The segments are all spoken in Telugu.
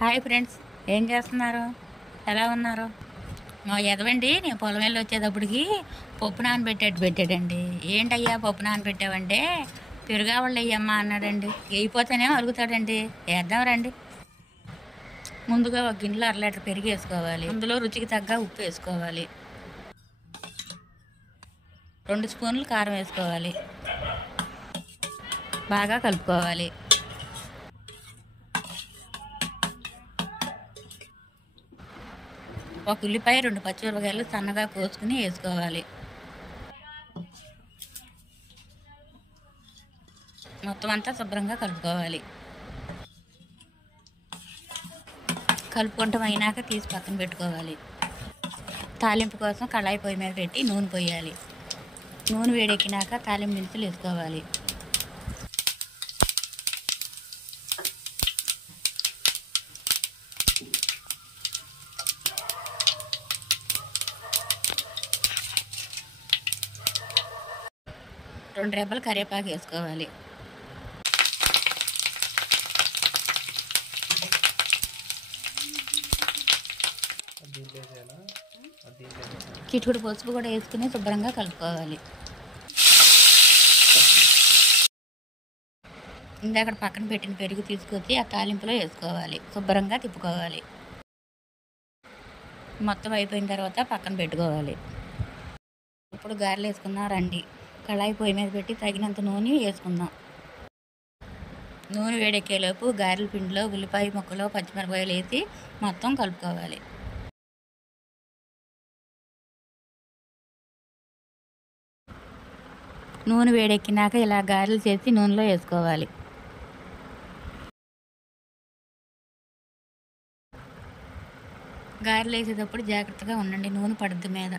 హాయ్ ఫ్రెండ్స్, ఏం చేస్తున్నారు? ఎలా ఉన్నారు? మా ఎదవండి నేను పొలం వెళ్ళి వచ్చేటప్పటికి పప్పు పెట్టాడండి. ఏంటయ్యా పప్పు నానబెట్టావంటే పెరుగావాళ్ళు అయ్యమ్మా అన్నాడండి. వేయిపోతేనే అరుగుతాడండి. వేద్దాం రండి. ముందుగా ఒక గిన్నెలో 1 లీటర్ పెరుగు వేసుకోవాలి. అందులో రుచికి తగ్గ ఉప్పు వేసుకోవాలి. 2 స్పూన్లు కారం వేసుకోవాలి. బాగా కలుపుకోవాలి. ఒక ఉల్లిపాయ 2 పచ్చిమిరపకాయలు సన్నగా కోసుకుని వేసుకోవాలి. మొత్తం అంతా శుభ్రంగా కలుపుకోవాలి. కలుపుకుంటాం అయినాక తీసి పక్కన పెట్టుకోవాలి. తాలింపు కోసం కళాయి పొయ్యి మీద పెట్టి నూనె పోయాలి. నూనె వేడెక్కినాక తాలింపు దినుసులు వేసుకోవాలి. రెండు రెబ్బలు కరివేపాకు వేసుకోవాలి. చిటికుడు పసుపు కూడా వేసుకుని శుభ్రంగా కలుపుకోవాలి. ఇందాక పక్కన పెట్టిన పెరుగు తీసుకొచ్చి ఆ తాలింపులో వేసుకోవాలి. శుభ్రంగా తిప్పుకోవాలి. మొత్తం అయిపోయిన తర్వాత పక్కన పెట్టుకోవాలి. ఇప్పుడు గారెలు వేసుకుందాం రండి. కళాయి పొయ్యి మీద పెట్టి తగినంత నూనె వేసుకుందాం. నూనె వేడెక్కేలోపు గారెల పిండిలో ఉల్లిపాయ ముక్కలు పచ్చిమిరపకాయలు వేసి మొత్తం కలుపుకోవాలి. నూనె వేడెక్కినాక ఇలా గారెలు చేసి నూనెలో వేసుకోవాలి. గారెలు వేసేటప్పుడు జాగ్రత్తగా ఉండండి, నూనె పడుద్ది మీద.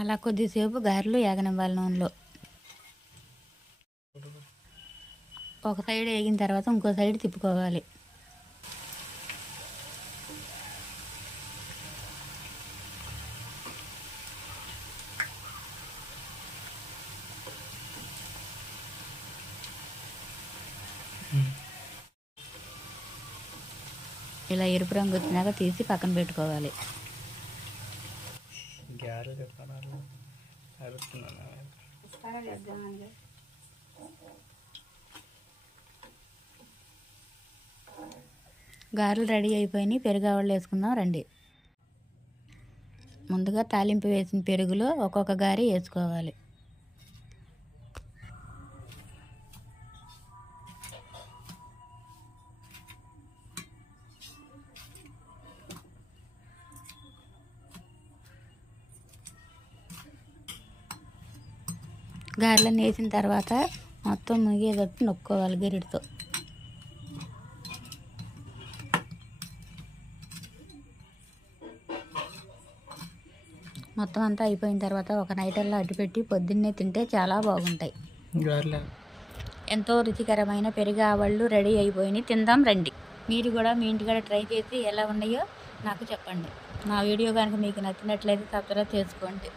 అలా కొద్దిసేపు గారెలు ఏగనివ్వాలి నూనెలో. ఒక సైడ్ వేగిన తర్వాత ఇంకో సైడ్ తిప్పుకోవాలి. ఇలా ఎరుపు రంగు వచ్చినాక తీసి పక్కన పెట్టుకోవాలి. గారెలు రెడీ అయిపోయినాయి. పెరుగావళ్ళు వేసుకుందాం రండి. ముందుగా తాలింపు వేసిన పెరుగులో ఒక్కొక్క గారి వేసుకోవాలి. గారెలను వేసిన తర్వాత మొత్తం ముగిగేటట్టు నొక్కోవాలి గరిటతో. మొత్తం అంతా అయిపోయిన తర్వాత ఒక నైటల్లో అడ్డుపెట్టి పొద్దున్నే తింటే చాలా బాగుంటాయి. ఎంతో రుచికరమైన పెరుగావళ్ళు రెడీ అయిపోయినాయి. తిందాం రండి. మీరు కూడా మీ ఇంటికాడ ట్రై చేసి ఎలా ఉన్నాయో నాకు చెప్పండి. నా వీడియో కనుక మీకు నచ్చినట్లయితే సబ్స్క్రైబ్ చేసుకోండి.